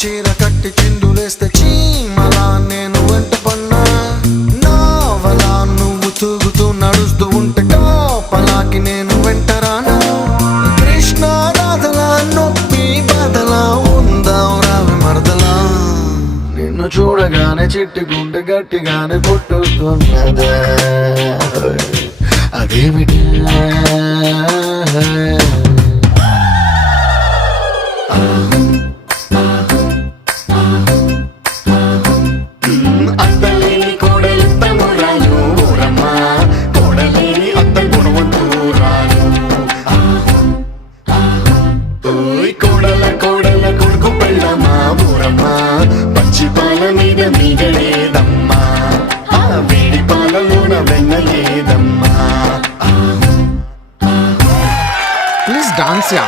చీర కట్టి చిందులేస్తే చీమలా నేను వెంట పన్నా నావలా నువ్వు తూగుతూ నడుస్తూ ఉంటే కాపలాకి నేను వెంటరానా కృష్ణ రాధలా నొప్పి బాధలా ఉందాం రావి మరదలా నిన్ను చూడగానే చిట్టి గుండె గట్టిగానే కొట్టుతున్నదే అదేమిటి అత్తలేని కోడలు తమ్మురాలు ఊరమ్మ కోడలేని అత్త గుణవంతురాలు కోడల కోడల కొడుకు పెళ్ళమ్మా ఊరమ్మ పచ్చి పాల మీద మీగలేదమ్మా వేడి పాలలోన వెన్నలేదమ్మా ప్లీజ్ డాన్స్ యా